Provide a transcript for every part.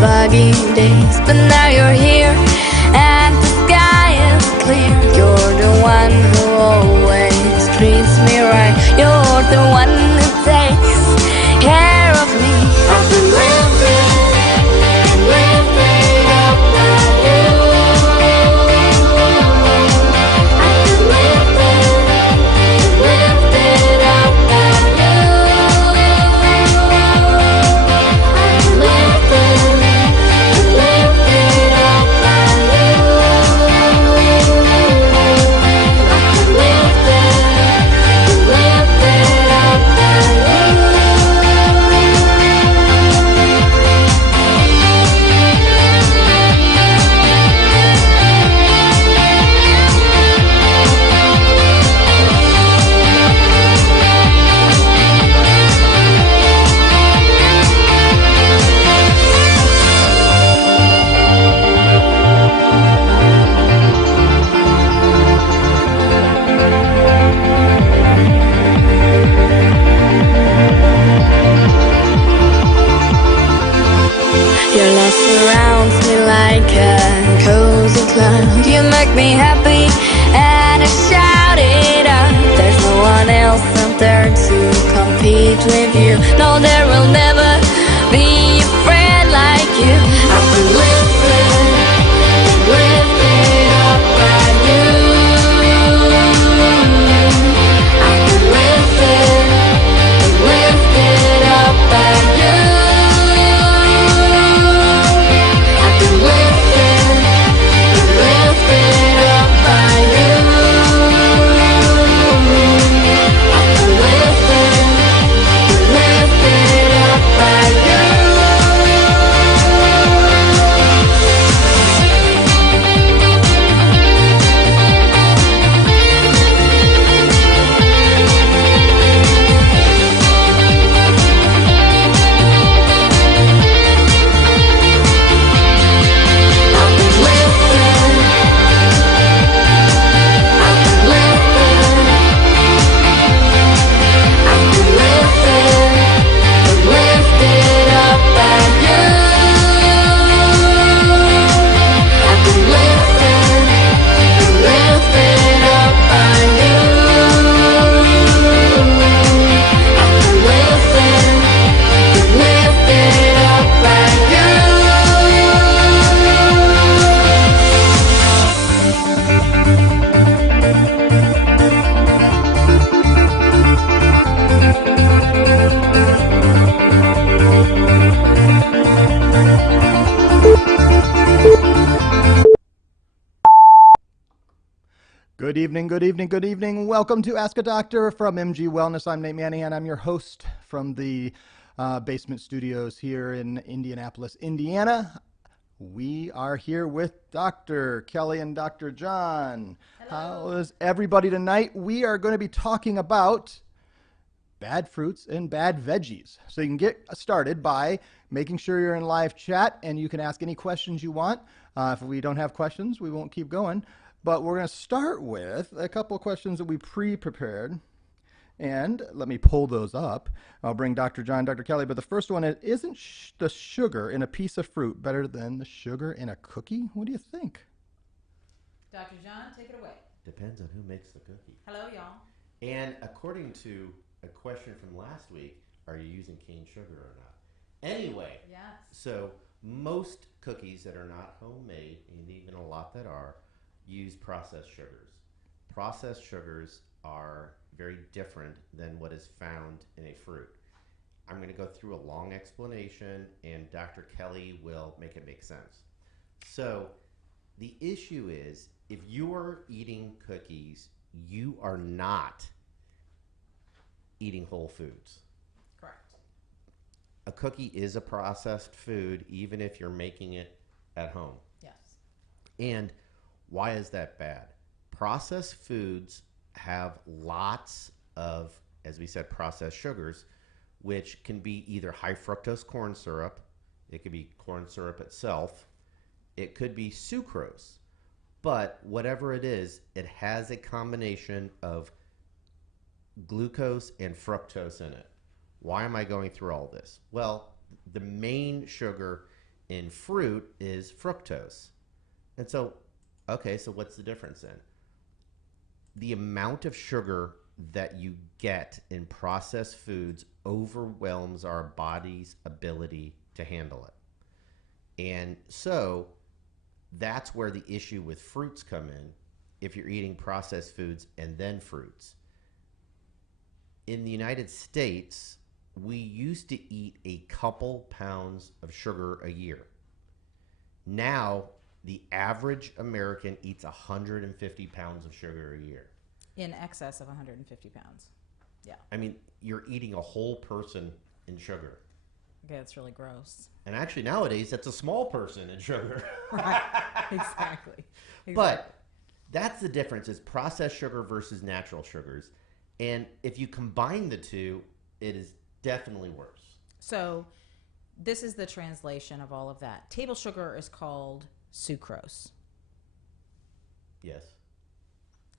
foggy days, but now you're here and the sky is clear. You're the one who always treats me right. You're the one who takes care of me. I've been living up by you. I've been lifted up by you. Your love surrounds me like a cozy cloud. You make me happy and I shout it out. There's no one else out there to compete with you. No, there will never be a friend like you. I've been lifted up by you. I've been lifted up by you. Good evening, good evening, good evening. Welcome to Ask a Doctor from MG Wellness. I'm Nate Manahan. I'm your host from the basement studios here in Indianapolis, Indiana. We are here with Dr. Kelly and Dr. John. Hello. How is everybody tonight? We are going to be talking about bad fruits and bad veggies. So you can get started by making sure you're in live chat and you can ask any questions you want. If we don't have questions, we won't keep going. But we're going to start with a couple of questions that we pre-prepared. And let me pull those up. I'll bring Dr. John, Dr. Kelly. But the first one is, isn't the sugar in a piece of fruit better than the sugar in a cookie? What do you think? Dr. John, take it away. Depends on who makes the cookie. Hello, y'all. And according to a question from last week, are you using cane sugar or not? Anyway, yes. So most cookies that are not homemade, and even a lot that are, use processed sugars. Processed sugars are very different than what is found in a fruit. I'm going to go through a long explanation and Dr. Kelly will make it make sense. So the issue is, if you are eating cookies, you are not eating whole foods. Correct. A cookie is a processed food even if you're making it at home. Yes. And why is that bad? Processed foods have lots of, as we said, processed sugars, which can be either high fructose corn syrup, it could be corn syrup itself, it could be sucrose. But whatever it is, it has a combination of glucose and fructose in it. Why am I going through all this? Well, the main sugar in fruit is fructose. And so, okay, so what's the difference then? The amount of sugar that you get in processed foods overwhelms our body's ability to handle it. And so that's where the issue with fruits come in if you're eating processed foods and then fruits. In the United States, we used to eat a couple pounds of sugar a year. Now, the average American eats 150 pounds of sugar a year. In excess of 150 pounds. Yeah. I mean, you're eating a whole person in sugar. Okay, that's really gross. And actually, nowadays, that's a small person in sugar. Right. Exactly. But that's the difference, is processed sugar versus natural sugars. And if you combine the two, it is definitely worse. So this is the translation of all of that. Table sugar is called sucrose. Yes.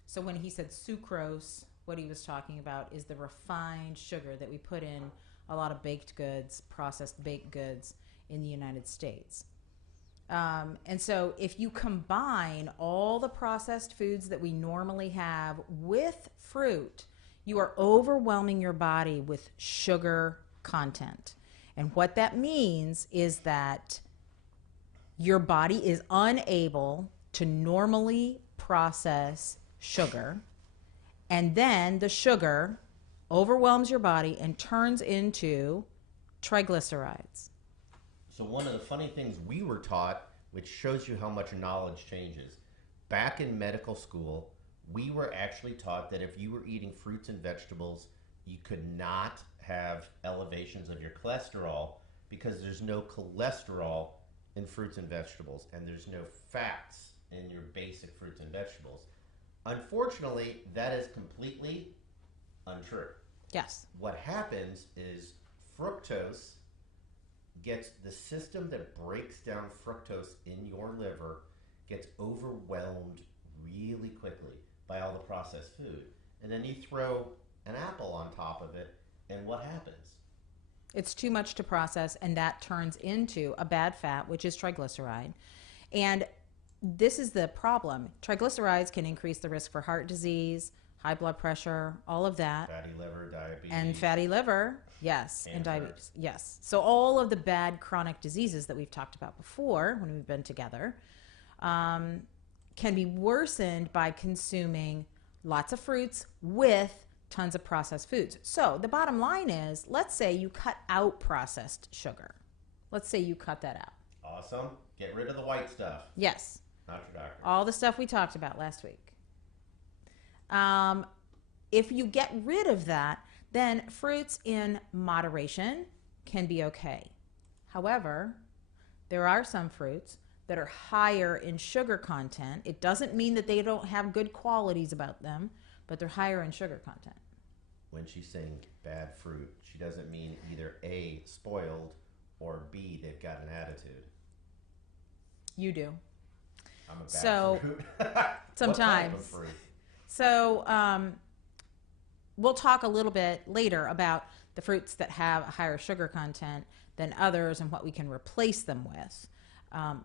So when he said sucrose, what he was talking about is the refined sugar that we put in a lot of baked goods, processed baked goods in the United States. And so if you combine all the processed foods that we normally have with fruit, you are overwhelming your body with sugar content. And what that means is that your body is unable to normally process sugar, and then the sugar overwhelms your body and turns into triglycerides. So one of the funny things we were taught, which shows you how much knowledge changes, back in medical school, we were actually taught that if you were eating fruits and vegetables, you could not have elevations of your cholesterol because there's no cholesterol in fruits and vegetables, and there's no fats in your basic fruits and vegetables. Unfortunately, that is completely untrue. Yes. What happens is fructose gets, the system that breaks down fructose in your liver gets overwhelmed really quickly by all the processed food. And then you throw an apple on top of it, and what happens? It's too much to process, and that turns into a bad fat, which is triglyceride. And this is the problem. Triglycerides can increase the risk for heart disease, high blood pressure, all of that. Fatty liver, diabetes. And fatty liver, yes, Cancer. and diabetes, yes. So all of the bad chronic diseases that we've talked about before when we've been together can be worsened by consuming lots of fruits with tons of processed foods. So the bottom line is, let's say you cut out processed sugar. Let's say you cut that out. Awesome. Get rid of the white stuff. Yes. Not your doctor. All the stuff we talked about last week. If you get rid of that, then fruits in moderation can be okay. However, there are some fruits that are higher in sugar content. It doesn't mean that they don't have good qualities about them, but they're higher in sugar content. When she's saying bad fruit, she doesn't mean either A, spoiled, or B, they've got an attitude. You do. I'm a bad So, fruit. sometimes. What type of fruit? So we'll talk a little bit later about the fruits that have a higher sugar content than others and what we can replace them with.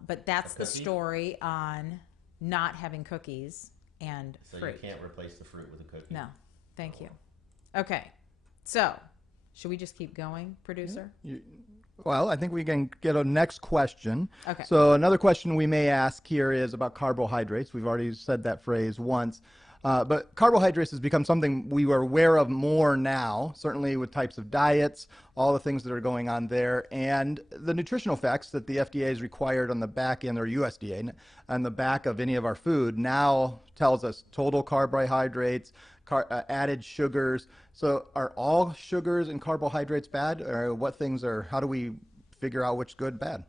But that's the story on not having cookies and So fruit. you can't replace the fruit with a cookie? No, thank you. Okay, so should we just keep going, producer? Well, I think we can get a next question. Okay. So another question we may ask here is about carbohydrates. We've already said that phrase once. But carbohydrates has become something we are aware of more now, certainly with types of diets, all the things that are going on there, and the nutritional facts that the FDA is required on the back end, or USDA, on the back of any of our food now tells us total carbohydrates, added sugars. So are all sugars and carbohydrates bad, or what things are, how do we figure out which good, bad?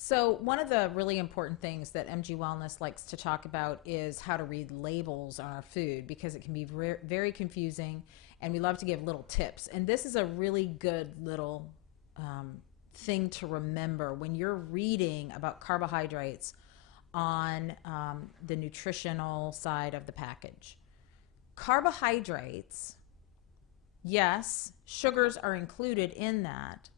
So one of the really important things that MG Wellness likes to talk about is how to read labels on our food, because it can be very confusing, and we love to give little tips. And this is a really good little thing to remember when you're reading about carbohydrates on the nutritional side of the package. Carbohydrates, yes, sugars are included in that,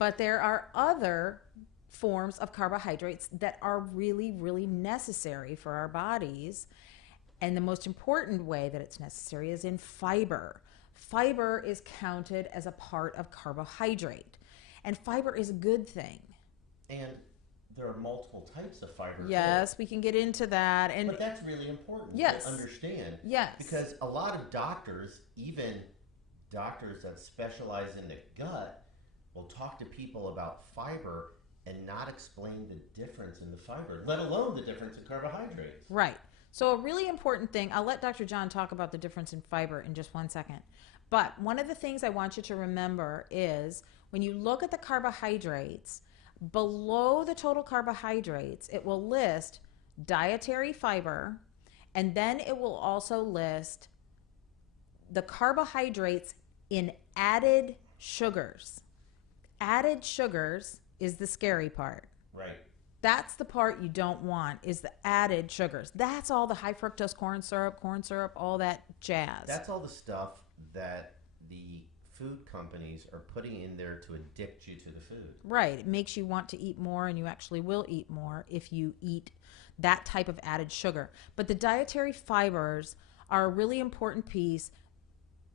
but there are other forms of carbohydrates that are really, really necessary for our bodies. And the most important way that it's necessary is in fiber. Fiber is counted as a part of carbohydrate, and fiber is a good thing. And there are multiple types of fiber. Yes, too. we can get into that. But that's really important Yes. to understand. Yes. Because a lot of doctors, even doctors that specialize in the gut, will talk to people about fiber and not explain the difference in the fiber, let alone the difference in carbohydrates. Right. So a really important thing, I'll let Dr. John talk about the difference in fiber in just 1 second. But one of the things I want you to remember is when you look at the carbohydrates, below the total carbohydrates, it will list dietary fiber, and then it will also list the carbohydrates in added sugars. Added sugars is the scary part. Right. That's the part you don't want, is the added sugars. That's all the high fructose corn syrup, all that jazz. That's all the stuff that the food companies are putting in there to addict you to the food. Right. It makes you want to eat more, and you actually will eat more if you eat that type of added sugar. But the dietary fibers are a really important piece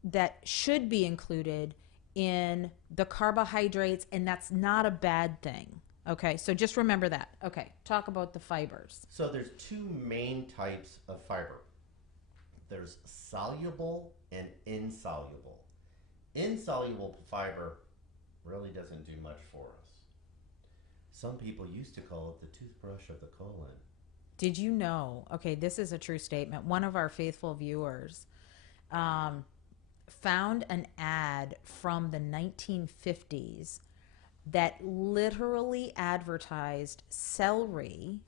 that should be included in the carbohydrates, and that's not a bad thing. Okay, so just remember that. Okay, talk about the fibers. So there's two main types of fiber. There's soluble and insoluble. Insoluble fiber really doesn't do much for us. Some people used to call it the toothbrush of the colon. Did you know, okay, this is a true statement. One of our faithful viewers found an ad from the 1950s that literally advertised celery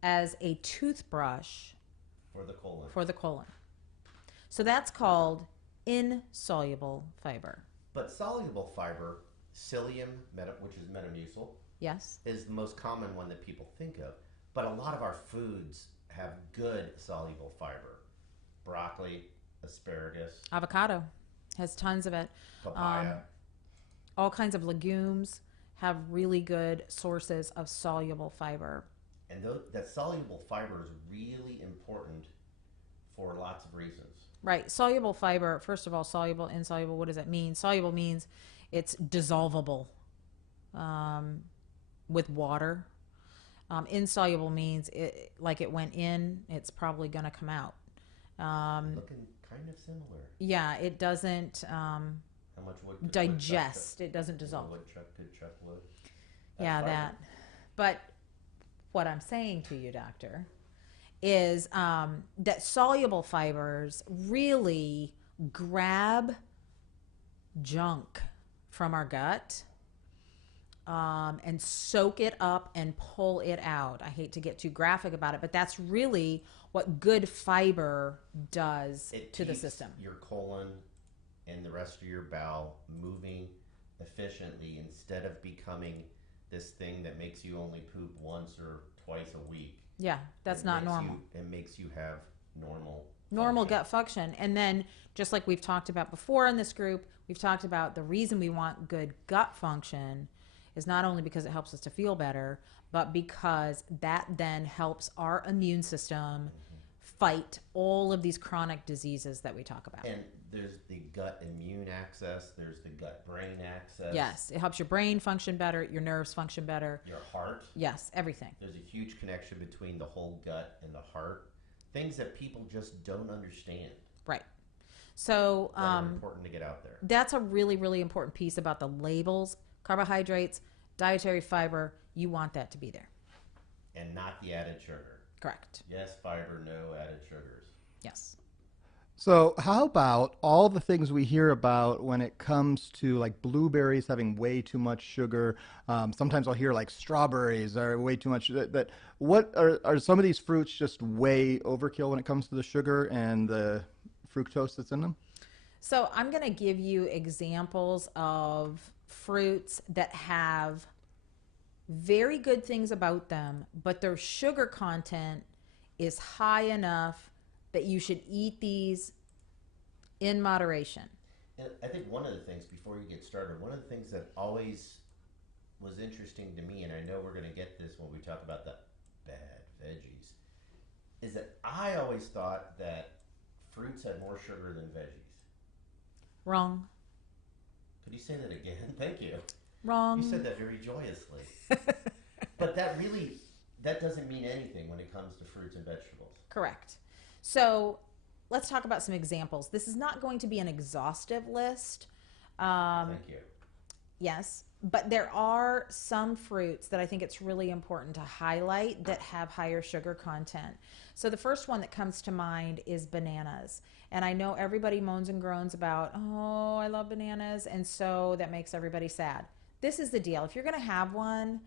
as a toothbrush For the colon. So that's called insoluble fiber. But soluble fiber, psyllium, which is Metamucil, Yes? is the most common one that people think of. But a lot of our foods have good soluble fiber. Broccoli, asparagus, Avocado has tons of it. papaya. All kinds of legumes have really good sources of soluble fiber. And that soluble fiber is really important for lots of reasons. Right. Soluble fiber, first of all, soluble, insoluble, what does that mean? Soluble means it's dissolvable with water. Insoluble means it went in, it's probably going to come out. Looking kind of similar. Yeah, it doesn't How much wood could digest. It doesn't dissolve. Woodchuck could chuck wood. Yeah, That's that. But what I'm saying to you, doctor, is that soluble fibers really grab junk from our gut and soak it up and pull it out. I hate to get too graphic about it, but that's really what good fiber does to the system. Your colon and the rest of your bowel moving efficiently instead of becoming this thing that makes you only poop once or twice a week. Yeah, that's not normal. It makes you have normal gut function. And then, just like we've talked about before in this group, we've talked about the reason we want good gut function is not only because it helps us to feel better, but because that then helps our immune system fight all of these chronic diseases that we talk about. And there's the gut immune axis, there's the gut brain axis. Yes, it helps your brain function better, your nerves function better. Your heart. Yes, everything. There's a huge connection between the whole gut and the heart. Things that people just don't understand. Right. So that are important to get out there. That's a really, really important piece about the labels. Carbohydrates, dietary fiber, you want that to be there. And not the added sugar. Correct. Yes, fiber, no added sugars. Yes. So how about all the things we hear about when it comes to like blueberries having way too much sugar? Sometimes I'll hear like strawberries are way too much. What are some of these fruits just way overkill when it comes to the sugar and the fructose that's in them? So I'm going to give you examples of fruits that have very good things about them, but their sugar content is high enough that you should eat these in moderation. And I think one of the things, before you get started, one of the things that always was interesting to me, and I know we're going to get this when we talk about the bad veggies, is that I always thought that fruits had more sugar than veggies. Wrong. Could you say that again? Thank you. Wrong. You said that very joyously. But that doesn't mean anything when it comes to fruits and vegetables. Correct. So let's talk about some examples. This is not going to be an exhaustive list. Thank you. Yes, but there are some fruits that I think it's really important to highlight that have higher sugar content. So the first one that comes to mind is bananas. And I know everybody moans and groans about, oh, I love bananas, and so that makes everybody sad. This is the deal. If you're going to have one,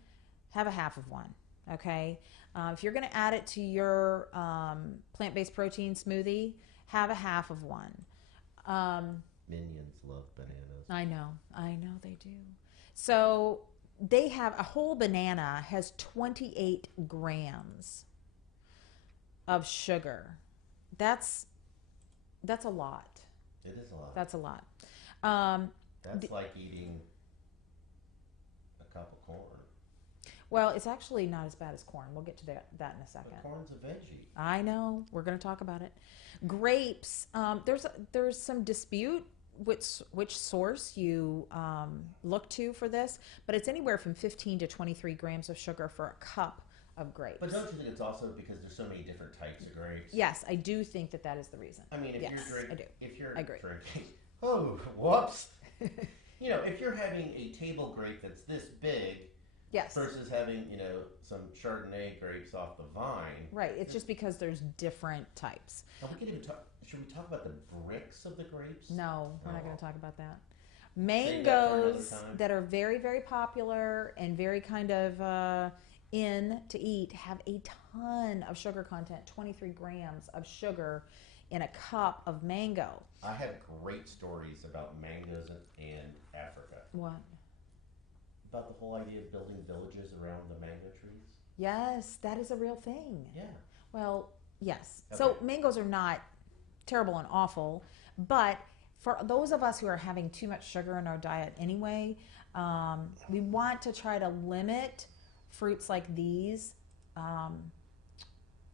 have a half of one, okay? If you're going to add it to your plant-based protein smoothie, have a half of one. Minions love bananas. I know they do. So they have a whole banana has 28 grams of sugar. That's a lot. It is a lot. That's a lot. That's like eating a cup of corn. Well, it's actually not as bad as corn. We'll get to that in a second. But corn's a veggie. I know. We're going to talk about it. Grapes. There's some dispute which source you look to for this, but it's anywhere from 15 to 23 grams of sugar for a cup of grapes. But don't you think it's also because there's so many different types of grapes? Yes, I do think that is the reason. I mean, if yes, you're drinking, I do. if you're I agree. drinking, oh, whoops. If you're having a table grape that's this big, yes, versus having, some Chardonnay grapes off the vine. Right. It's just because there's different types. And we can even should we talk about the bricks of the grapes? No, we're not going to talk about that. Save that for another Mangoes time. that are very, very popular and very kind of in to eat have a ton of sugar content, 23 grams of sugar in a cup of mango. I have great stories about mangoes in Africa. What? About the whole idea of building villages around the mango trees. Yes, that is a real thing. Yeah. Well, yes. Okay. So mangoes are not terrible and awful, but for those of us who are having too much sugar in our diet anyway, we want to try to limit fruits like these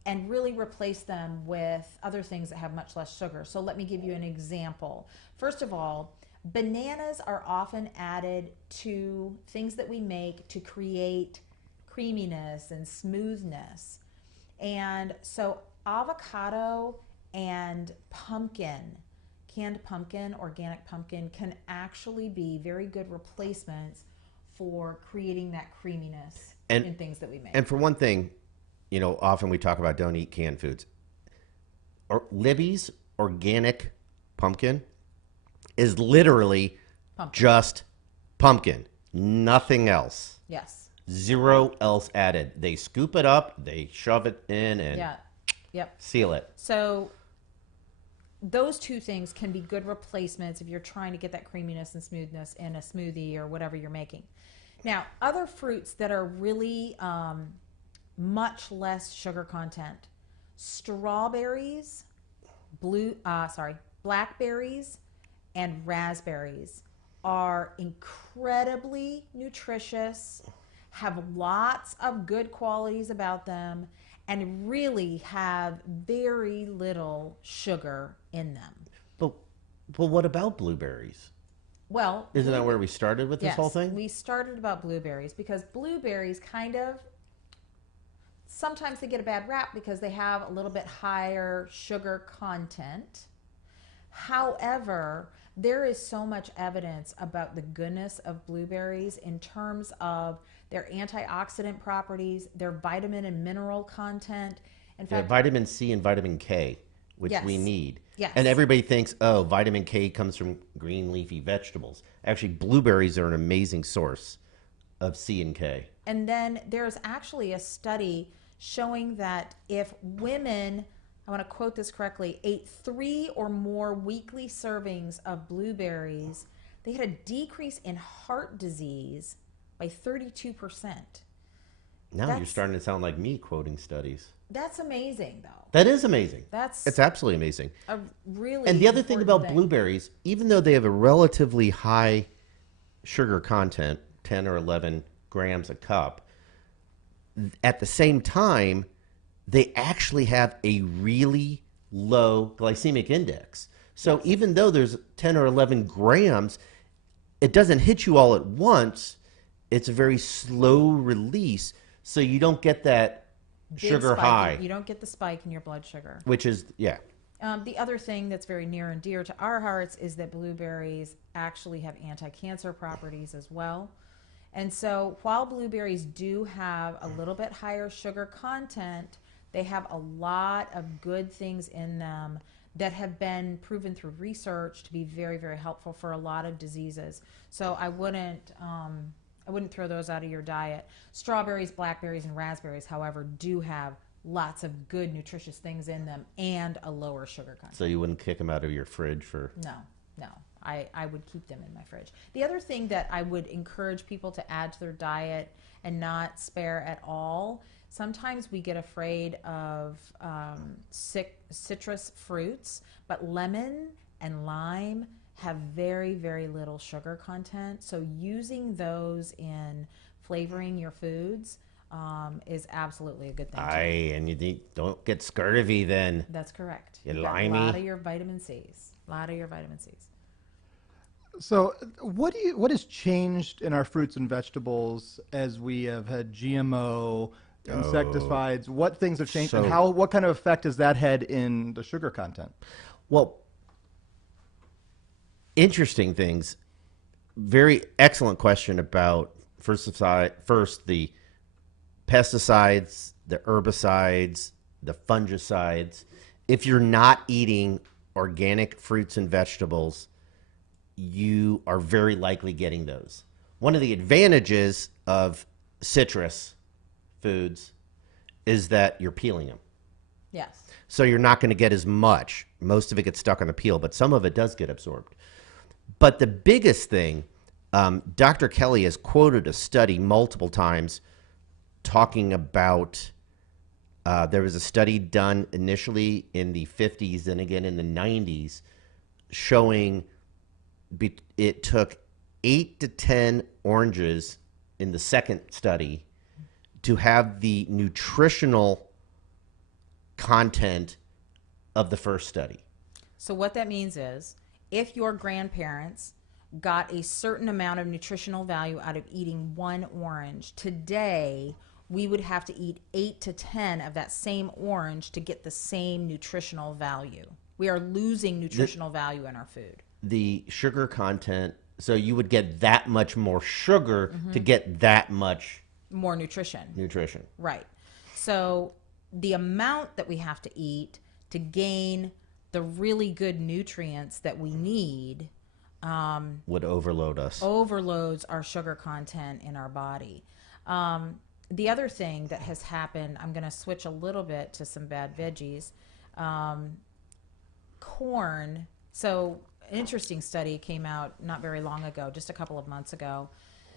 and really replace them with other things that have much less sugar. So let me give you an example. First of all, bananas are often added to things that we make to create creaminess and smoothness. And so avocado and pumpkin, canned pumpkin, organic pumpkin, can actually be very good replacements for creating that creaminess in things that we make. And for one thing, often we talk about don't eat canned foods. Libby's organic pumpkin is literally just pumpkin, nothing else. Yes. Zero else added. They scoop it up, they shove it in, and seal it. So those two things can be good replacements if you're trying to get that creaminess and smoothness in a smoothie or whatever you're making. Now, other fruits that are really much less sugar content: strawberries, blackberries, and raspberries are incredibly nutritious, have lots of good qualities about them, and really have very little sugar in them. But what about blueberries? Well, isn't that where we started with this whole thing? We started about blueberries because blueberries sometimes they get a bad rap because they have a little bit higher sugar content. However, there is so much evidence about the goodness of blueberries in terms of their antioxidant properties, their vitamin and mineral content. In fact, vitamin C and vitamin K, which Yes. we need. Yes. And everybody thinks, oh, vitamin K comes from green leafy vegetables. Actually, blueberries are an amazing source of C and K. And then there's actually a study showing that if women, I want to quote this correctly, ate 3 or more weekly servings of blueberries, they had a decrease in heart disease by 32%. Now you're starting to sound like me quoting studies. That's amazing, though. That is amazing. It's absolutely amazing. A really And the other thing about important blueberries, even though they have a relatively high sugar content, 10 or 11 grams a cup, at the same time, they actually have a really low glycemic index. So even though there's 10 or 11 grams, it doesn't hit you all at once. It's a very slow release, so you don't get that big sugar spike. high. You don't get the spike in your blood sugar. Which is, The other thing that's very near and dear to our hearts is that blueberries actually have anti-cancer properties as well. And so while blueberries do have a little bit higher sugar content, they have a lot of good things in them that have been proven through research to be very, very helpful for a lot of diseases. So I wouldn't throw those out of your diet. Strawberries, blackberries, and raspberries, however, do have lots of good nutritious things in them and a lower sugar content. so you wouldn't kick them out of your fridge for... No. I would keep them in my fridge. The other thing that I would encourage people to add to their diet and not spare at all, sometimes we get afraid of citrus fruits, but lemon and lime have very, very little sugar content. So using those in flavoring your foods is absolutely a good thing. And you don't get scurvy then. That's correct. You're You've got limey. A lot of your vitamin C's. So, what has changed in our fruits and vegetables as we have had GMO, insecticides? What things have changed, and what kind of effect has that had in the sugar content? Well, interesting things. Very excellent question about first the pesticides, the herbicides, the fungicides. If you're not eating organic fruits and vegetables, you are very likely getting those. One of the advantages of citrus foods is that you're peeling them. Yes. So you're not going to get as much. Most of it gets stuck on the peel, but some of it does get absorbed. But the biggest thing, Dr. Kelly has quoted a study multiple times talking about, there was a study done initially in the 50s and again in the 90s showing it took 8 to 10 oranges in the second study to have the nutritional content of the first study. So what that means is if your grandparents got a certain amount of nutritional value out of eating one orange, today we would have to eat 8 to 10 of that same orange to get the same nutritional value. We are losing nutritional value in our food. The sugar content, so you would get that much more sugar to get that much more nutrition. nutrition. Right. So the amount that we have to eat to gain the really good nutrients that we need would overload us. overloads our sugar content in our body. The other thing that has happened, I'm going to switch a little bit to some bad veggies. Corn. So, an interesting study came out not very long ago, just a couple of months ago,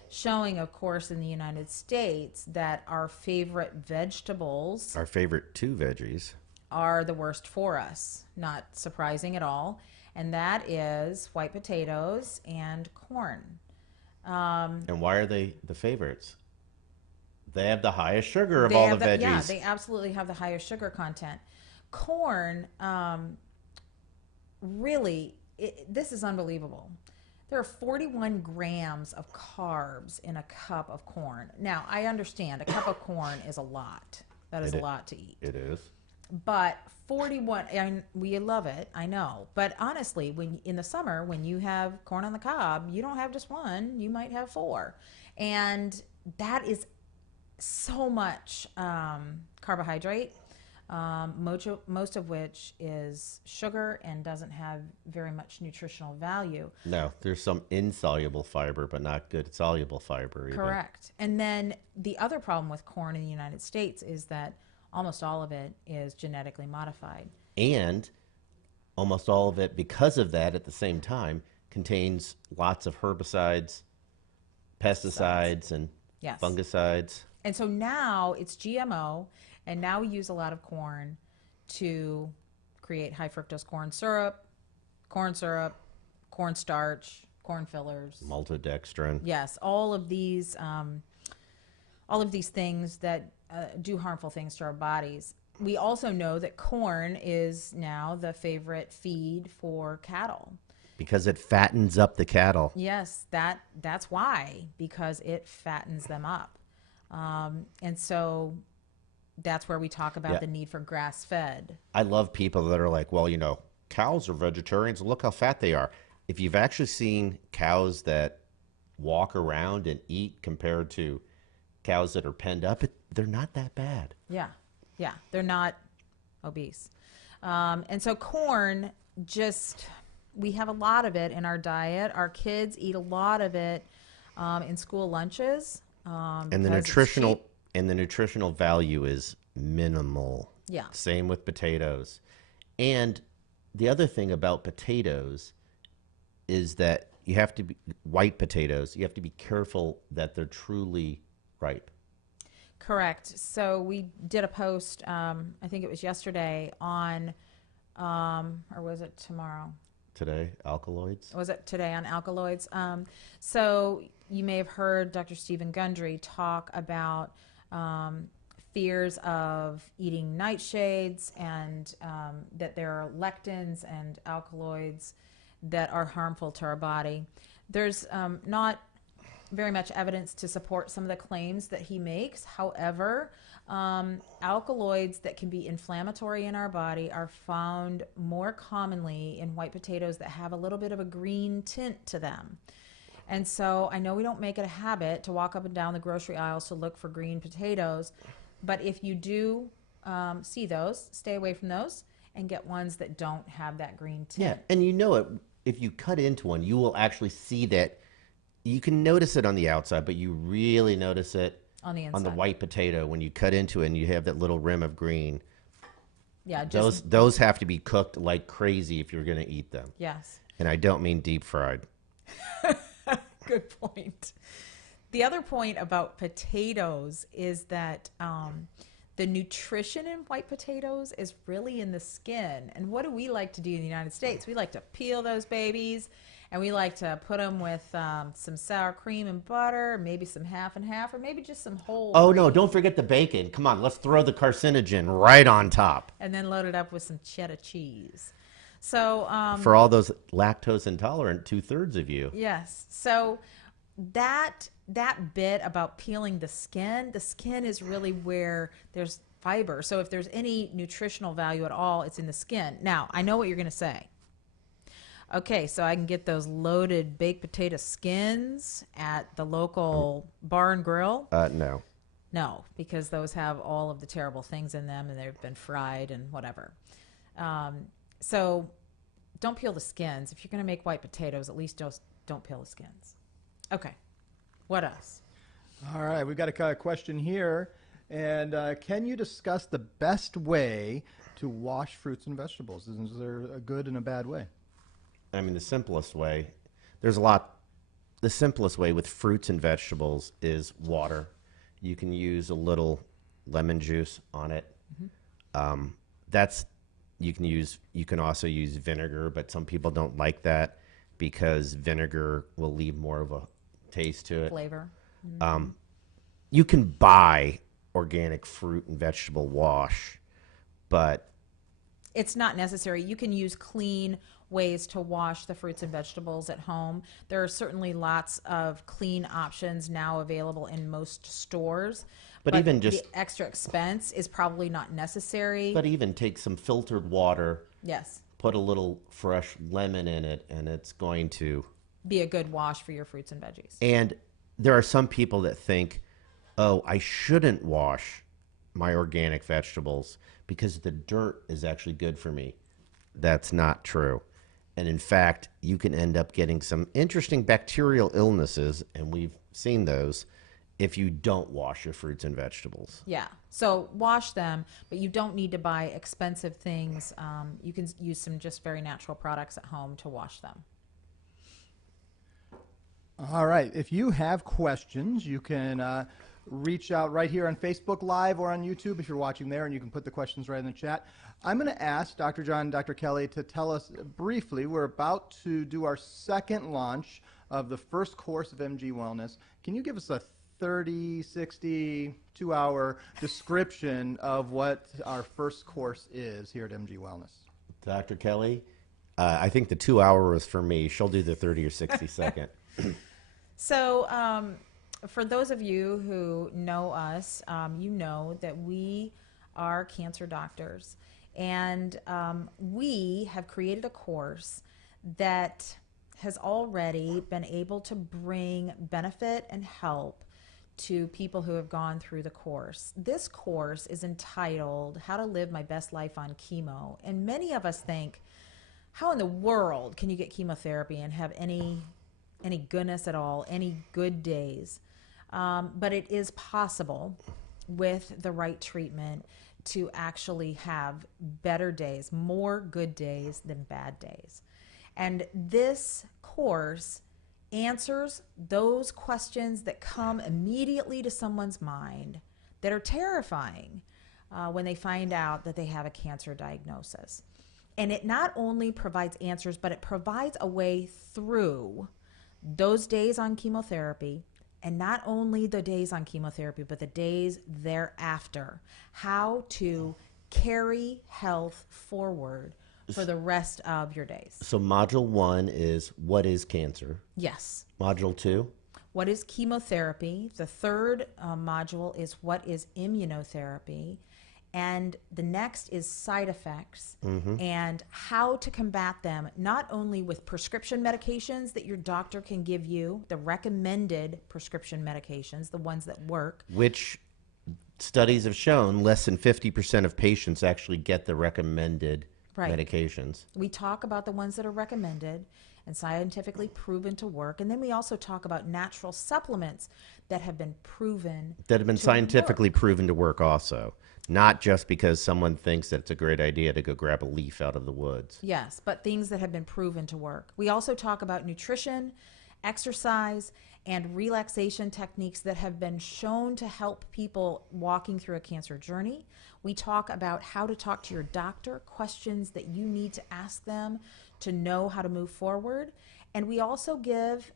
showing, of course, in the United States that our favorite vegetables, Our favorite two veggies. are the worst for us. Not surprising at all. And that is white potatoes and corn. And why are they the favorites? They have the highest sugar of They all have the veggies. Yeah, they absolutely have the highest sugar content. Corn, really, this is unbelievable. There are 41 grams of carbs in a cup of corn. Now, I understand a cup of corn is a lot. That is a lot to eat. It is. But 41, and we love it, I know. But honestly, when in the summer, when you have corn on the cob, you don't have just one, you might have 4. And that is so much carbohydrate, most of which is sugar and doesn't have very much nutritional value. No, there's some insoluble fiber, but not good soluble fiber either. Correct. And then the other problem with corn in the United States is that almost all of it is genetically modified. And almost all of it, because of that, at the same time, contains lots of herbicides, pesticides, and Yes. fungicides. And so now it's GMO, and now we use a lot of corn to create high fructose corn syrup, cornstarch, corn fillers. Maltodextrin. Yes, all of these things that do harmful things to our bodies. We also know that corn is now the favorite feed for cattle. Because it fattens up the cattle. Yes, that's why, because it fattens them up. And so that's where we talk about the need for grass-fed. I love people that are like, well, cows are vegetarians. Look how fat they are. If you've actually seen cows that walk around and eat compared to cows that are penned up, they're not that bad. Yeah, they're not obese. And so corn, we have a lot of it in our diet. Our kids eat a lot of it in school lunches. And the nutritional value is minimal. Yeah. Same with potatoes. And the other thing about potatoes is that white potatoes, you have to be careful that they're truly ripe. Correct. So we did a post, I think it was yesterday, on, or was it tomorrow? Today, alkaloids. Was it today on alkaloids? So you may have heard Dr. Stephen Gundry talk about fears of eating nightshades and that there are lectins and alkaloids that are harmful to our body. There's not very much evidence to support some of the claims that he makes. However, alkaloids that can be inflammatory in our body are found more commonly in white potatoes that have a little bit of a green tint to them. And so I know we don't make it a habit to walk up and down the grocery aisles to look for green potatoes, but if you do see those, stay away from those and get ones that don't have that green tint. Yeah, and it, if you cut into one, you will actually see that. You can notice it on the outside, but you really notice it on the inside. On the white potato when you cut into it and you have that little rim of green. Yeah, those have to be cooked like crazy if you're going to eat them. Yes. And I don't mean deep fried. Good point. The other point about potatoes is that the nutrition in white potatoes is really in the skin. And what do we like to do in the United States? We like to peel those babies, and we like to put them with some sour cream and butter, maybe some half and half, or maybe just some whole. Oh, no, don't forget the bacon. Come on, let's throw the carcinogen right on top. And then load it up with some cheddar cheese. So for all those lactose intolerant 2/3 of you. Yes. So that bit about peeling the skin is really where there's fiber. So if there's any nutritional value at all, it's in the skin. Now, I know what you're going to say. Okay, so I can get those loaded baked potato skins at the local bar and grill. No. No, because those have all of the terrible things in them and they've been fried and whatever. So don't peel the skins. If you're going to make white potatoes, at least just don't peel the skins. Okay. What else? All right, we've got a question here. And can you discuss the best way to wash fruits and vegetables? Is there a good and a bad way? I mean, the simplest way, there's a lot. The simplest way with fruits and vegetables is water. You can use a little lemon juice on it. You can also use vinegar, but some people don't like that because vinegar will leave more of a taste to it. Flavor. You can buy organic fruit and vegetable wash, but It's not necessary. You can use clean ways to wash the fruits and vegetables at home. There are certainly lots of clean options now available in most stores. But even just the extra expense is probably not necessary. but even take some filtered water, Yes, put a little fresh lemon in it, and it's going to. be a good wash for your fruits and veggies. And there are some people that think, oh, I shouldn't wash my organic vegetables because the dirt is actually good for me. That's not true. And in fact, you can end up getting some interesting bacterial illnesses, and we've seen those, if you don't wash your fruits and vegetables. Yeah, so wash them, but you don't need to buy expensive things. You can use some just very natural products at home to wash them. All right. If you have questions, you can reach out right here on Facebook Live or on YouTube if you're watching there, and you can put the questions right in the chat. I'm going to ask Dr. John and Dr. Kelly to tell us briefly. We're about to do our second launch of the first course of MG Wellness. Can you give us a 30, 60, 2-hour description of what our first course is here at MG Wellness? Dr. Kelly, I think the 2-hour was for me. She'll do the 30 or 60 second. So for those of you who know us, you know that we are cancer doctors. And we have created a course that has already been able to bring benefit and help to people who have gone through the course. This course is entitled How to Live My Best Life on Chemo. And many of us think, how in the world can you get chemotherapy and have any goodness at all, any good days? But it is possible with the right treatment to actually have better days, more good days than bad days. And this course answers those questions that come immediately to someone's mind that are terrifying when they find out that they have a cancer diagnosis. And it not only provides answers, but it provides a way through those days on chemotherapy, and not only the days on chemotherapy, but the days thereafter, how to carry health forward for the rest of your days. So module 1 is what is cancer? Yes. Module 2? What is chemotherapy? The third module is what is immunotherapy? And the next is side effects and how to combat them, not only with prescription medications that your doctor can give you, the recommended prescription medications, the ones that work. Which studies have shown less than 50% of patients actually get the recommended medications. We talk about the ones that are recommended and scientifically proven to work. And then we also talk about natural supplements that have been proven That have been to scientifically work. proven to work also. Not just because someone thinks that it's a great idea to go grab a leaf out of the woods. Yes, but things that have been proven to work. We also talk about nutrition, exercise, and relaxation techniques that have been shown to help people walking through a cancer journey. We talk about how to talk to your doctor, questions that you need to ask them to know how to move forward. And we also give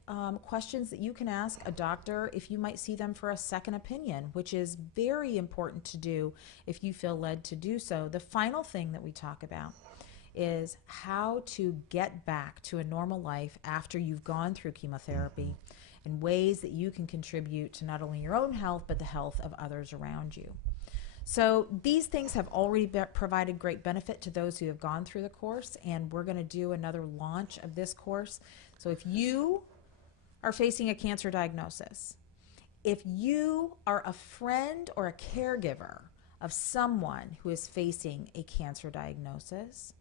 questions that you can ask a doctor if you might see them for a second opinion, which is very important to do if you feel led to do so. The final thing that we talk about is how to get back to a normal life after you've gone through chemotherapy and ways that you can contribute to not only your own health, but the health of others around you. So these things have already provided great benefit to those who have gone through the course, and we're going to do another launch of this course. So if you are facing a cancer diagnosis if you are a friend or a caregiver of someone who is facing a cancer diagnosis,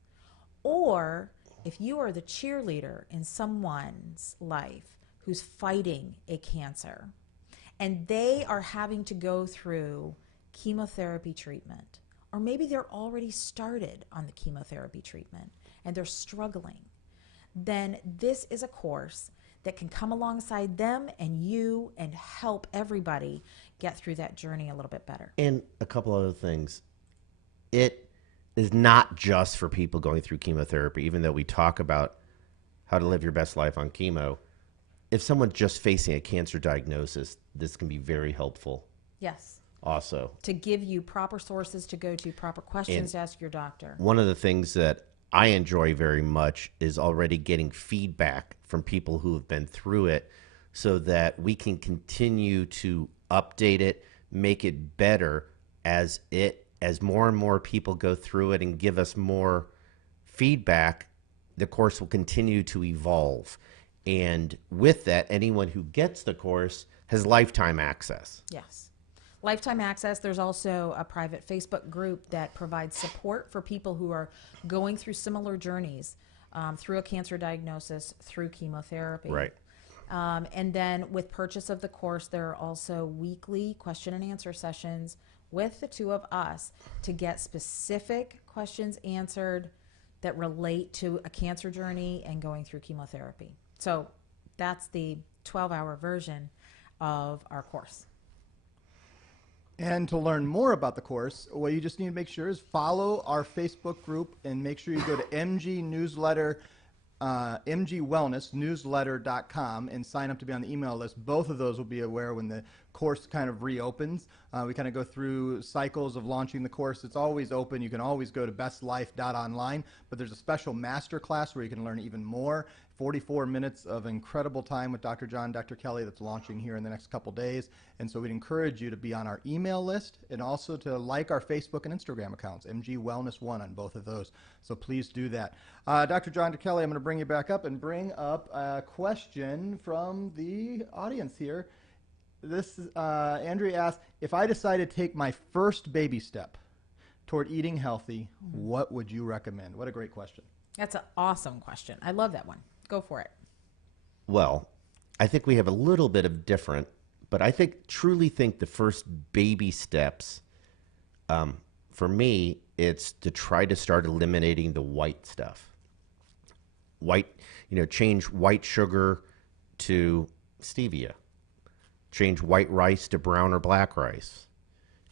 or if you are the cheerleader in someone's life who's fighting a cancer and they are having to go through chemotherapy treatment, or maybe they're already started on the chemotherapy treatment and they're struggling, then this is a course that can come alongside them and you and help everybody get through that journey a little bit better. And a couple other things. It is not just for people going through chemotherapy, even though we talk about how to live your best life on chemo. If someone's just facing a cancer diagnosis, this can be very helpful. Yes. Also, To give you proper sources to go to, proper questions to ask your doctor. one of the things that I enjoy very much is already getting feedback from people who have been through it so that we can continue to update it, make it better as more and more people go through it and give us more feedback. The course will continue to evolve. And with that, anyone who gets the course has lifetime access. Yes. Lifetime access. There's also a private Facebook group that provides support for people who are going through similar journeys through a cancer diagnosis, through chemotherapy. Right. And then with purchase of the course, there are also weekly question and answer sessions with the two of us to get specific questions answered that relate to a cancer journey and going through chemotherapy. So that's the 12-hour version of our course. And to learn more about the course, what you just need to make sure is follow our Facebook group and make sure you go to MG Newsletter, mgwellnessnewsletter.com and sign up to be on the email list. Both of those will be aware when the course kind of reopens. We kind of go through cycles of launching the course. It's always open. You can always go to bestlife.online, but there's a special master class where you can learn even more. 44 minutes of incredible time with Dr. John, Dr. Kelly that's launching here in the next couple days. And so we'd encourage you to be on our email list and also to like our Facebook and Instagram accounts, MG Wellness 1 on both of those. So please do that. Dr. John, Dr. Kelly, I'm going to bring you back up and bring up a question from the audience here. This Andrea asked, if I decide to take my first baby step toward eating healthy, what would you recommend? What a great question. That's an awesome question. I love that one. Go for it. Well, I think we have a little bit of different, but I truly think the first baby steps, for me, it's to try to start eliminating the white stuff. Change white sugar to stevia. Change white rice to brown or black rice.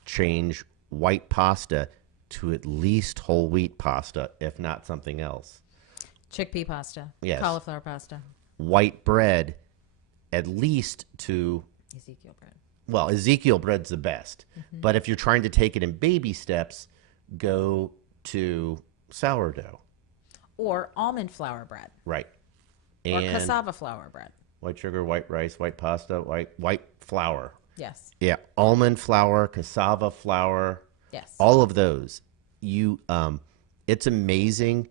Change white pasta to at least whole wheat pasta, if not something else. Chickpea pasta. Yes. Cauliflower pasta. White bread, at least to, Ezekiel bread. well, Ezekiel bread's the best. Mm-hmm. But if you're trying to take it in baby steps, go to sourdough. Or almond flour bread. Right. Or And cassava flour bread. white sugar, white rice, white pasta, white flour. Yes. Yeah, almond flour, cassava flour, Yes. all of those. It's amazing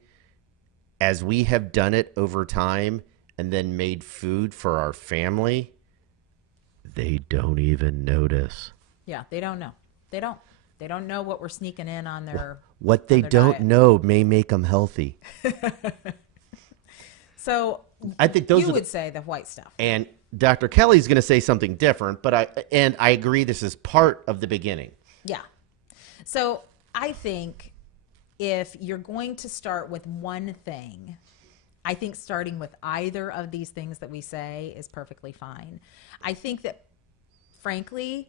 as we have done it over time and then made food for our family. They don't even notice. Yeah, they don't know. They don't. They don't know what we're sneaking in on their What they their don't diet. know may make them healthy. So I think those you are would say the white stuff. And Dr. Kelly's going to say something different, but I agree this is part of the beginning. Yeah. So I think if you're going to start with one thing, I think starting with either of these things that we say is perfectly fine. I think that, frankly,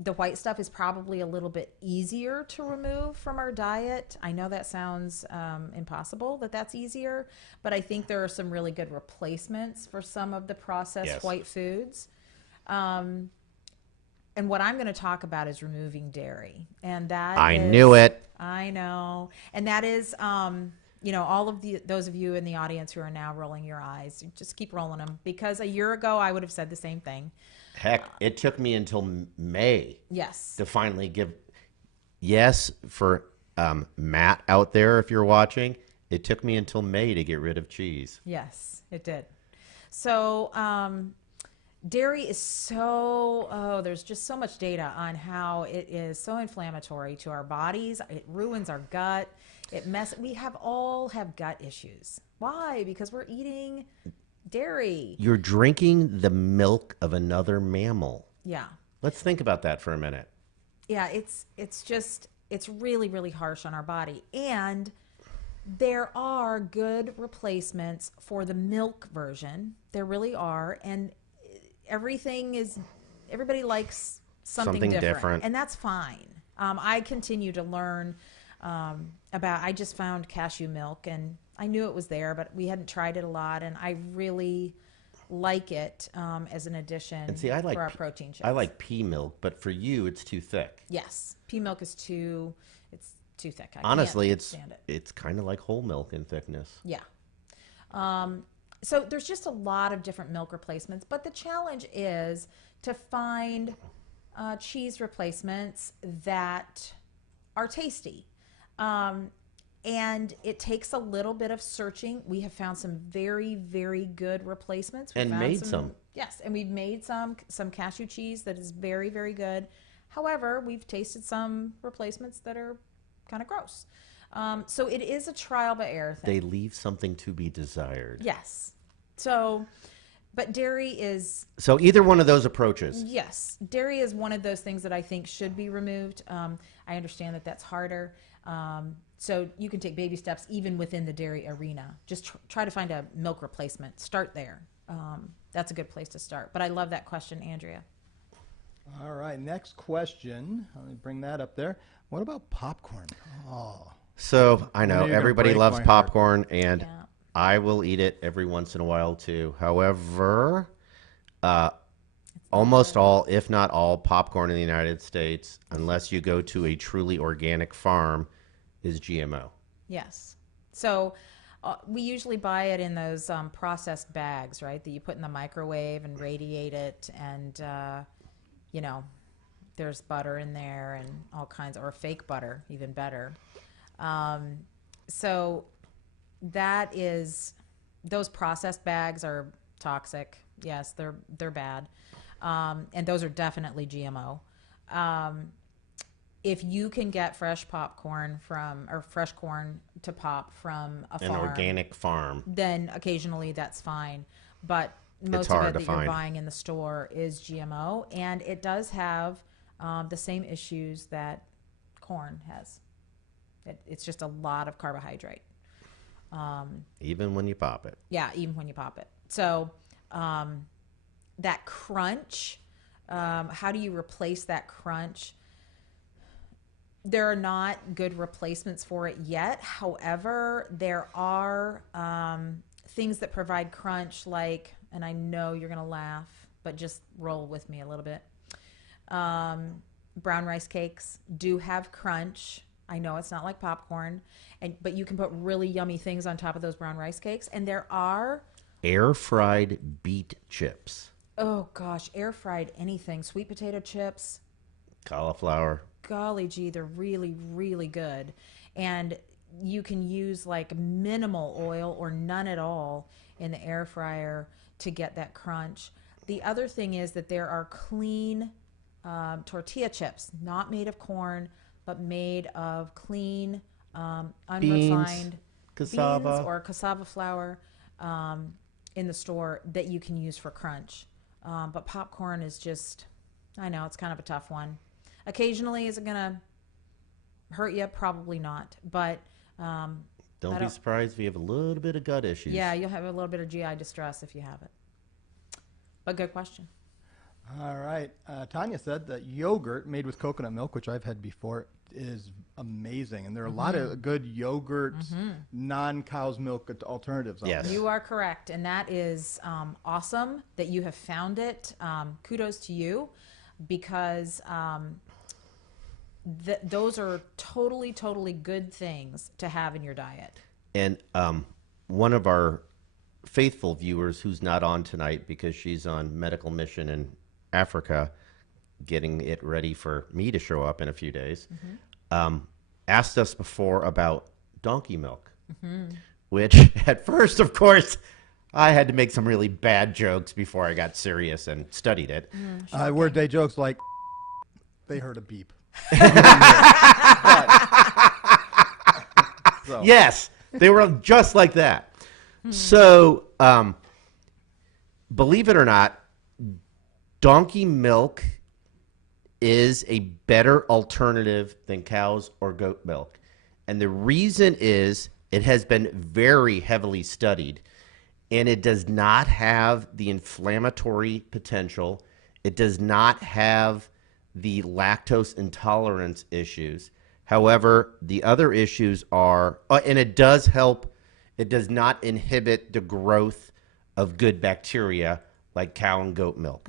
the white stuff is probably a little bit easier to remove from our diet. I know that sounds impossible that's easier, but I think there are some really good replacements for some of the processed Yes. white foods. And what I'm going to talk about is removing dairy. And that I is- knew it. I know. And that is, all of those of you in the audience who are now rolling your eyes, just keep rolling them. Because a year ago, I would have said the same thing. Heck, it took me until May Yes. to finally give. Yes, for Matt out there, if you're watching, it took me until May to get rid of cheese. Yes, it did. So, Dairy is so, there's just so much data on how it is so inflammatory to our bodies. It ruins our gut. We all have gut issues. Why? Because we're eating dairy. You're drinking the milk of another mammal. Yeah. Let's think about that for a minute. Yeah, it's really, really harsh on our body. And there are good replacements for the milk version. There really are. And everybody likes something different. And that's fine. I continue to learn I just found cashew milk, and I knew it was there, but we hadn't tried it a lot. And I really like it as an addition And see, I like for our protein shakes. I like pea milk, but for you, it's too thick. Yes, pea milk is too thick. Honestly, can't stand it. it's kind of like whole milk in thickness. Yeah. So there's just a lot of different milk replacements, but the challenge is to find cheese replacements that are tasty. And it takes a little bit of searching. We have found some very, very good replacements. And made some. Yes, and we've made some cashew cheese that is very, very good. However, we've tasted some replacements that are kind of gross. So it is a trial by error thing. They leave something to be desired. Yes. So, but dairy is... So either one of those approaches. Yes. Dairy is one of those things that I think should be removed. I understand that that's harder. So you can take baby steps even within the dairy arena. Just try to find a milk replacement. Start there. That's a good place to start. But I love that question, Andrea. All right, next question. Let me bring that up there. What about popcorn? Oh, So I know You're gonna everybody break loves my heart. popcorn, and Yeah. I will eat it every once in a while too. However, almost all, if not all, popcorn in the United States, unless you go to a truly organic farm, is GMO. Yes. So we usually buy it in those processed bags, right, that you put in the microwave and radiate it. And, there's butter in there and all kinds, or fake butter, even better. So those processed bags are toxic. Yes, they're bad. And those are definitely GMO. If you can get fresh corn to pop from a An farm, organic farm. then occasionally that's fine. But most of hard it to that find. you're buying in the store is GMO, and it does have the same issues that corn has. It's just a lot of carbohydrate. Even when you pop it. Yeah, even when you pop it. So that crunch, how do you replace that crunch? There are not good replacements for it yet. However, there are things that provide crunch, like, and I know you're going to laugh, but just roll with me a little bit. Brown rice cakes do have crunch. I know it's not like popcorn, but you can put really yummy things on top of those brown rice cakes. And there are... Air fried beet chips. Oh, gosh, air fried anything. Sweet potato chips. Cauliflower. Golly gee, they're really, really good. And you can use like minimal oil or none at all in the air fryer to get that crunch. The other thing is that there are clean tortilla chips, not made of corn, but made of clean, unrefined cassava. beans or cassava flour in the store that you can use for crunch. But popcorn is just, I know, it's kind of a tough one. Occasionally, is it going to hurt you? Probably not. But Don't be surprised if you have a little bit of gut issues. yeah, you'll have a little bit of GI distress if you have it. But good question. all right. Tanya said that yogurt made with coconut milk, which I've had before, is amazing. And there are a lot of good yogurt, non-cow's milk alternatives out Yes. there. You are correct. And that is awesome that you have found it. Kudos to you, because those are totally, totally good things to have in your diet. And one of our faithful viewers who's not on tonight because she's on medical mission in Africa, getting it ready for me to show up in a few days, asked us before about donkey milk, which at first, of course, I had to make some really bad jokes before I got serious and studied it. Word day jokes like they heard a beep. So. Yes, they were just like that. So, believe it or not, donkey milk is a better alternative than cow's or goat milk. And the reason is it has been very heavily studied, and it does not have the inflammatory potential. It does not have the lactose intolerance issues. However, the other issues are, and it does help, it does not inhibit the growth of good bacteria like cow and goat milk.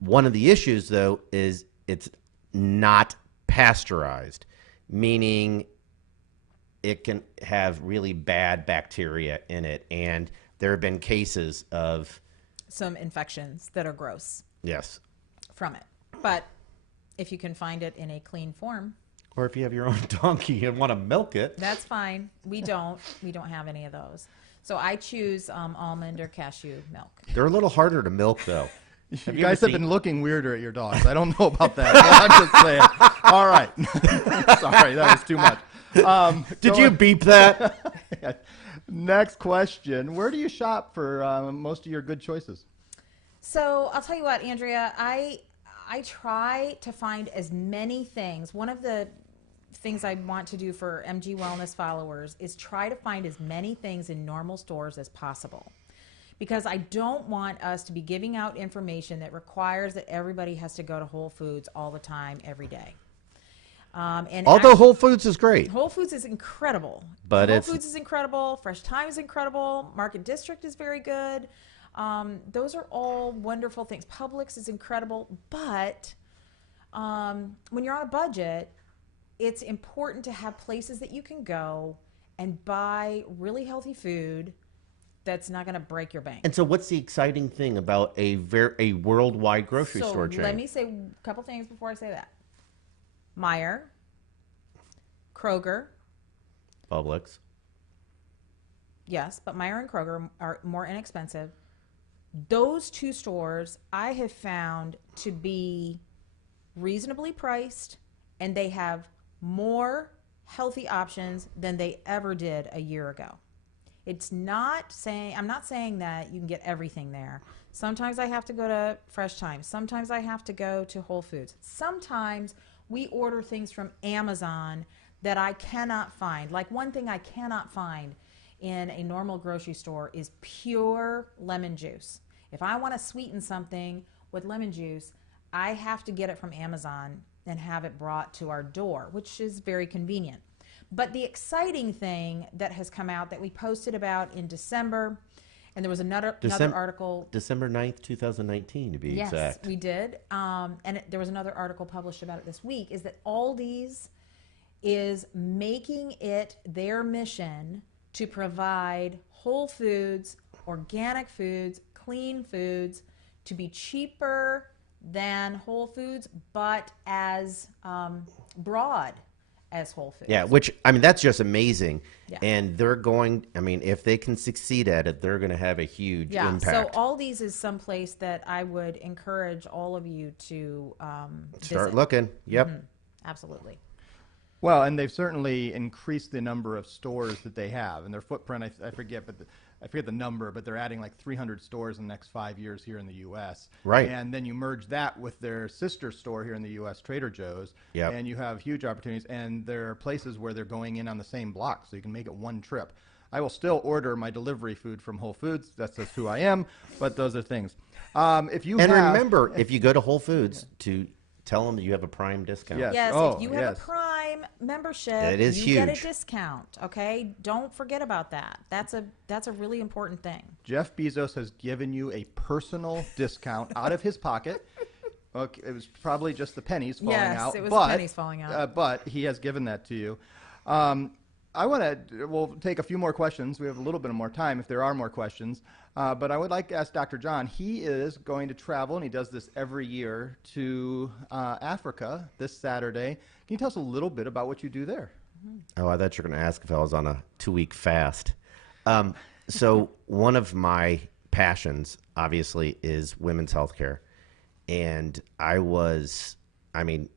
One of the issues, though, is it's not pasteurized, meaning it can have really bad bacteria in it. And there have been cases of Some infections that are gross yes. from it. But if you can find it in a clean form, Or if you have your own donkey and want to milk it. that's fine. We don't have any of those. So I choose almond or cashew milk. They're a little harder to milk, though. You guys have been looking weirder at your dogs. I don't know about that. I'm just saying. All right. Sorry, that was too much. Did you beep that? Next question. Where do you shop for most of your good choices? So I'll tell you what, Andrea, I try to find as many things. One of the things I want to do for MG Wellness followers is try to find as many things in normal stores as possible. Because I don't want us to be giving out information that requires that everybody has to go to Whole Foods all the time, every day. And Although Whole Foods is great. Whole Foods is incredible. But Whole it's- Foods is incredible. Fresh Thyme is incredible. Market District is very good. Those are all wonderful things. Publix is incredible. But when you're on a budget, it's important to have places that you can go and buy really healthy food that's not going to break your bank. And so what's the exciting thing about a worldwide grocery store chain? Let me say a couple things before I say that. Meijer, Kroger, Publix. yes, but Meijer and Kroger are more inexpensive. Those two stores I have found to be reasonably priced, and they have more healthy options than they ever did a year ago. I'm not saying that you can get everything there. Sometimes I have to go to Fresh Thyme. Sometimes I have to go to Whole Foods. Sometimes we order things from Amazon that I cannot find. Like one thing I cannot find in a normal grocery store is pure lemon juice. If I want to sweeten something with lemon juice, I have to get it from Amazon and have it brought to our door, which is very convenient. But the exciting thing that has come out that we posted about in December, and there was another article. December 9th, 2019, to be exact. Yes, we did. There was another article published about it this week, is that Aldi's is making it their mission to provide whole foods, organic foods, clean foods, to be cheaper than Whole Foods, but as broad as Whole Foods. Yeah, which, I mean, that's just amazing. Yeah. And they're going, I mean, if they can succeed at it, they're going to have a huge impact. So Aldi's is someplace that I would encourage all of you to Start visit. looking. Yep. Absolutely. Well, and they've certainly increased the number of stores that they have, and their footprint. I forget, but I forget the number, but they're adding like 300 stores in the next 5 years here in the U.S. Right. And then you merge that with their sister store here in the U.S., Trader Joe's, Yep. and you have huge opportunities. And there are places where they're going in on the same block, so you can make it one trip. I will still order my delivery food from Whole Foods. That's just who I am. But those are things. Remember, if you go to Whole Foods, to tell them that you have a Prime discount. Yes. Yes, Oh, if you have yes. a Prime membership, That is you get a huge. discount. Okay, don't forget about that. That's a really important thing. Jeff Bezos has given you a personal discount out of his pocket. Okay, it was probably just the pennies falling Yes, out. it was the pennies falling out. But he has given that to you. We'll take a few more questions. We have a little bit more time if there are more questions. But I would like to ask Dr. John. He is going to travel, and he does this every year, to Africa this Saturday. Can you tell us a little bit about what you do there? Oh, I thought you were going to ask if I was on a 2-week fast. So one of my passions, obviously, is women's healthcare. And I mean,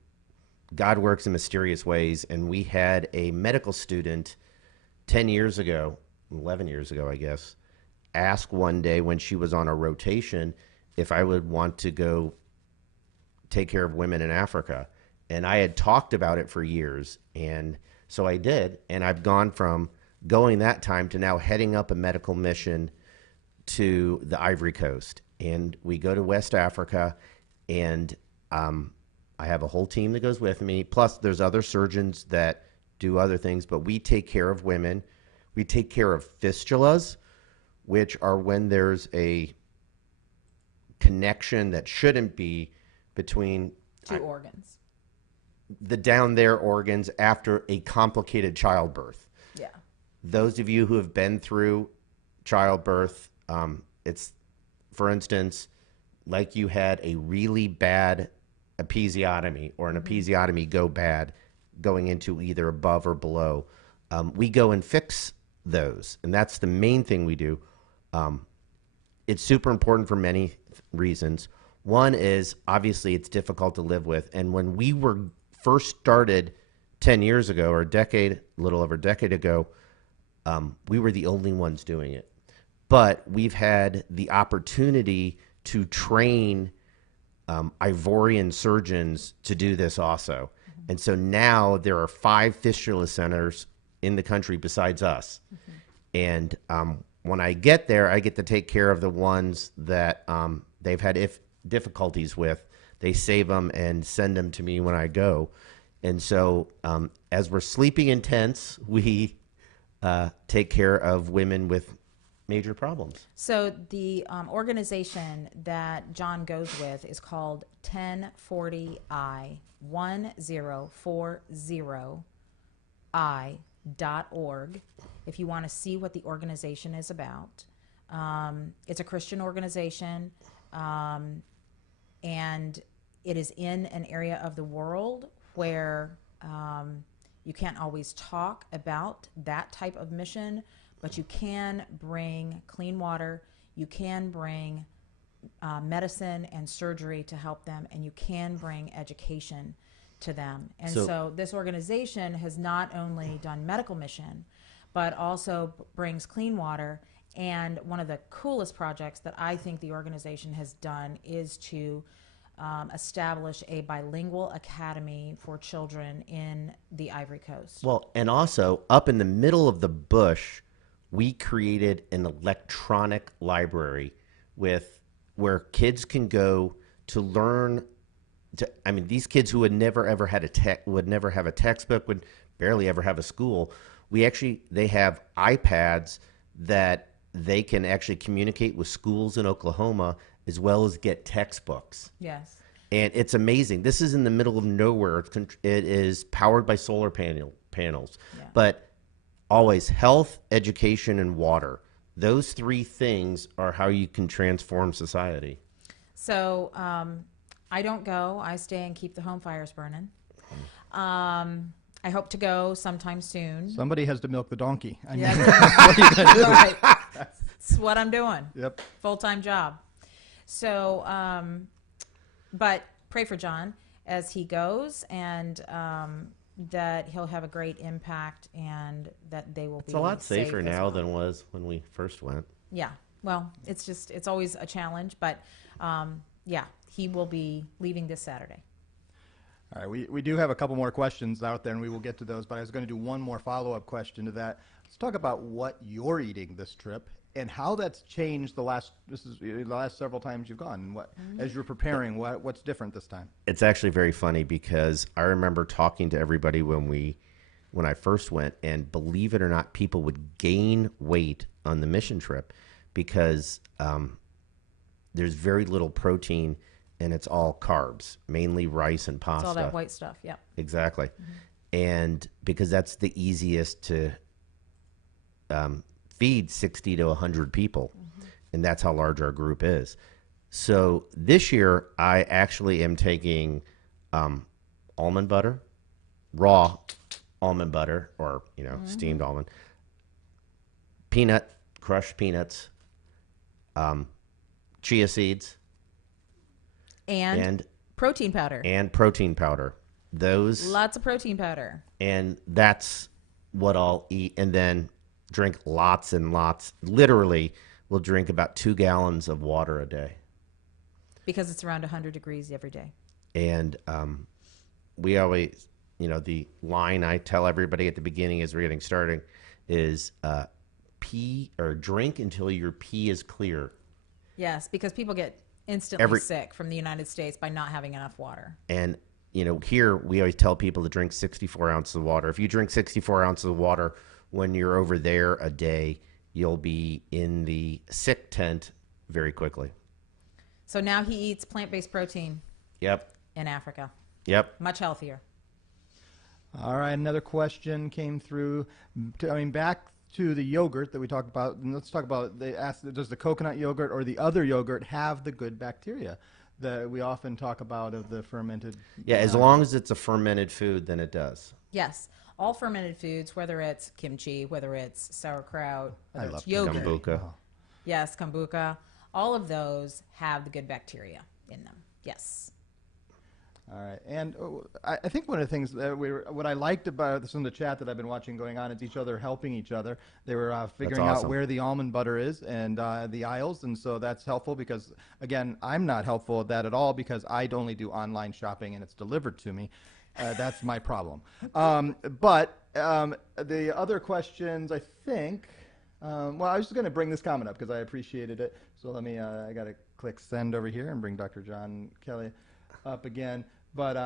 God works in mysterious ways. And we had a medical student 10 years ago, 11 years ago, I guess, ask one day when she was on a rotation if I would want to go take care of women in Africa. And I had talked about it for years. And so I did. And I've gone from going that time to now heading up a medical mission to the Ivory Coast. And we go to West Africa, and I have a whole team that goes with me. Plus, there's other surgeons that do other things, but we take care of women. We take care of fistulas, which are when there's a connection that shouldn't be between Two organs. the down there organs after a complicated childbirth. Yeah. Those of you who have been through childbirth, it's, for instance, like you had a really bad episiotomy or an episiotomy go bad going into either above or below. We go and fix those, and that's the main thing we do. It's super important for many reasons. One is obviously it's difficult to live with, and when we were first started 10 years ago, or a little over a decade ago, we were the only ones doing it. But we've had the opportunity to train Ivorian surgeons to do this also. And so now there are 5 fistula centers in the country besides us. And when I get there, I get to take care of the ones that they've had difficulties with. They save them and send them to me when I go. And so as we're sleeping in tents, we take care of women with major problems. So the organization that John goes with is called 1040i, 1040i.org. If you want to see what the organization is about, it's a Christian organization, and it is in an area of the world where you can't always talk about that type of mission, but you can bring clean water, you can bring medicine and surgery to help them, and you can bring education to them. And so this organization has not only done medical mission, but also brings clean water. And one of the coolest projects that I think the organization has done is to establish a bilingual academy for children in the Ivory Coast. Well, and also up in the middle of the bush, we created an electronic library where kids can go to learn. These kids who would never ever had would never have a textbook, would barely ever have a school. They have iPads that they can actually communicate with schools in Oklahoma as well as get textbooks. Yes. And it's amazing. This is in the middle of nowhere. It is powered by solar panels. Yeah. But always health, education, and water. Those 3 things are how you can transform society. So I don't go. I stay and keep the home fires burning. I hope to go sometime soon. Somebody has to milk the donkey. Yeah. What are you gonna do? Right. That's what I'm doing. Yep. Full-time job. So, but pray for John as he goes, and that he'll have a great impact, and that they will be It's a lot safe safer as now well. than it was when we first went. Yeah. Well, it's always a challenge, but yeah, he will be leaving this Saturday. All right, we do have a couple more questions out there, and we will get to those, but I was going to do one more follow-up question to that. Let's talk about what you're eating this trip and how that's changed the last several times you've gone. And as you're preparing, what's different this time? It's actually very funny because I remember talking to everybody when I first went, and believe it or not, people would gain weight on the mission trip because there's very little protein, and it's all carbs, mainly rice and pasta. It's all that white stuff. Yeah. Exactly. And because that's the easiest to feed 60 to 100 people, and that's how large our group is. So this year, I actually am taking almond butter, raw almond butter, or steamed almond, peanut crushed peanuts, chia seeds, And protein powder. and protein powder. Those, Lots of protein powder. and that's what I'll eat, and then drink lots and lots. Literally, we'll drink about 2 gallons of water a day. Because it's around 100 degrees every day. And we always, the line I tell everybody at the beginning as we're getting started is pee or drink until your pee is clear. Yes, because people get instantly sick from the United States by not having enough water. And, here we always tell people to drink 64 ounces of water. If you drink 64 ounces of water when you're over there a day, you'll be in the sick tent very quickly. So now he eats plant-based protein Yep. in Africa. Yep. Much healthier. All right, another question came through. Back to the yogurt that we talked about. And let's talk about, they asked, does the coconut yogurt or the other yogurt have the good bacteria that we often talk about of the fermented? Yeah, as long as it's a fermented food, then it does. Yes. All fermented foods, whether it's kimchi, whether it's sauerkraut, whether love it's yogurt. Kombucha. Oh. Yes, kombucha. All of those have the good bacteria in them. Yes. All right, and I think one of the things that what I liked about this in the chat that I've been watching going on is each other helping each other. They were figuring out awesome. where the almond butter is and the aisles, and so that's helpful because, again, I'm not helpful at that at all because I only do online shopping and it's delivered to me. That's my problem. But the other questions, I think, well, I was just going to bring this comment up because I appreciated it. So let me, I got to click send over here and bring Dr. John Kelly up again. But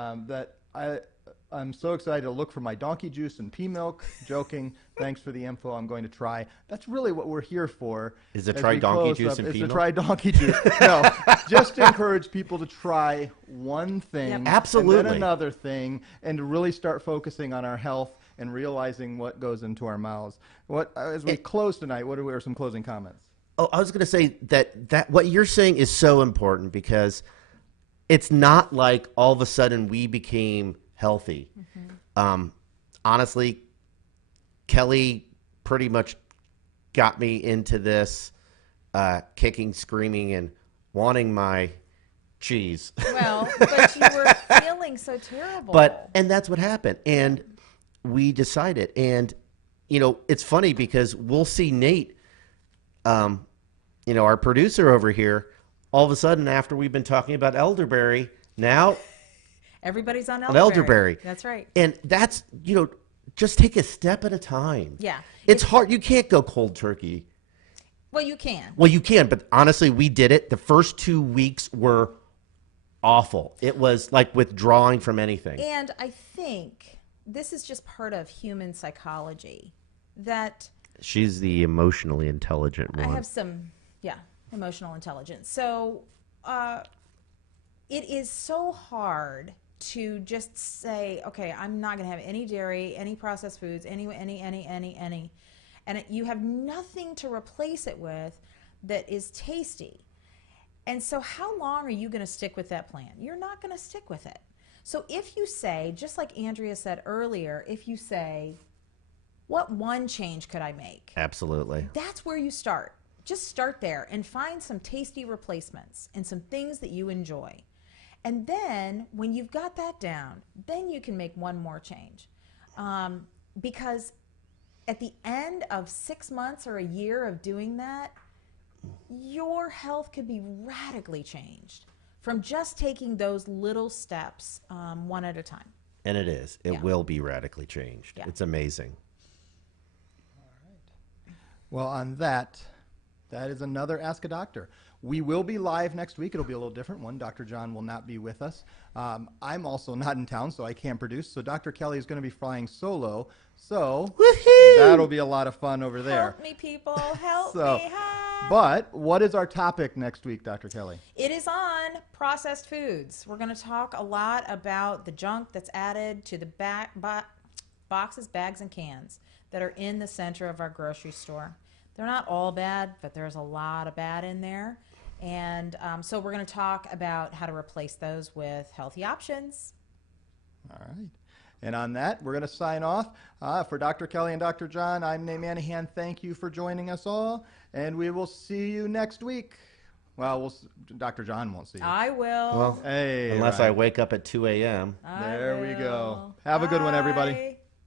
I'm so excited to look for my donkey juice and pea milk. Joking. Thanks for the info. I'm going to try. That's really what we're here for. Is to try donkey juice and pea Is to milk? try donkey juice. No, just to encourage people to try one thing, Yep. Absolutely. and then another thing, and to really start focusing on our health and realizing what goes into our mouths. As we close tonight, what are some closing comments? Oh, I was going to say that what you're saying is so important because it's not like all of a sudden we became healthy. Honestly, Kelly pretty much got me into this kicking, screaming, and wanting my cheese. Well, but you were feeling so terrible. And that's what happened. And we decided. And, it's funny because we'll see Nate, our producer over here, all of a sudden after we've been talking about elderberry, now everybody's on elderberry. That's right. And that's, just take a step at a time. Yeah. It's hard. You can't go cold turkey. Well, you can. Well, you can, but honestly, we did it. The first 2 weeks were awful. It was like withdrawing from anything. And I think this is just part of human psychology that She's the emotionally intelligent one. I have some, emotional intelligence. So it is so hard to just say, okay, I'm not going to have any dairy, any processed foods, any. And you have nothing to replace it with that is tasty. And so how long are you going to stick with that plan? You're not going to stick with it. So if you say, just like Andrea said earlier, if you say, what one change could I make? Absolutely. That's where you start. Just start there and find some tasty replacements and some things that you enjoy. And then when you've got that down, then you can make one more change. Because at the end of 6 months or a year of doing that, your health could be radically changed from just taking those little steps one at a time. And it is. It will be radically changed. Yeah. It's amazing. Well, on that is another Ask a Doctor. We will be live next week. It'll be a little different one. Dr. John will not be with us. I'm also not in town, so I can't produce. So Dr. Kelly is going to be flying solo. So that'll be a lot of fun over there. Help me, people. Help So, me. Hi. but what is our topic next week, Dr. Kelly? It is on processed foods. We're going to talk a lot about the junk that's added to the boxes, bags, and cans that are in the center of our grocery store. They're not all bad, but there's a lot of bad in there. And so we're going to talk about how to replace those with healthy options. All right. And on that, we're going to sign off. For Dr. Kelly and Dr. John, I'm Nate Manahan. Thank you for joining us all, and we will see you next week. Well, Dr. John won't see you. I will. Well, Hey, unless Ryan. I wake up at 2 a.m. I There we go. will. Have a good one, everybody. Bye.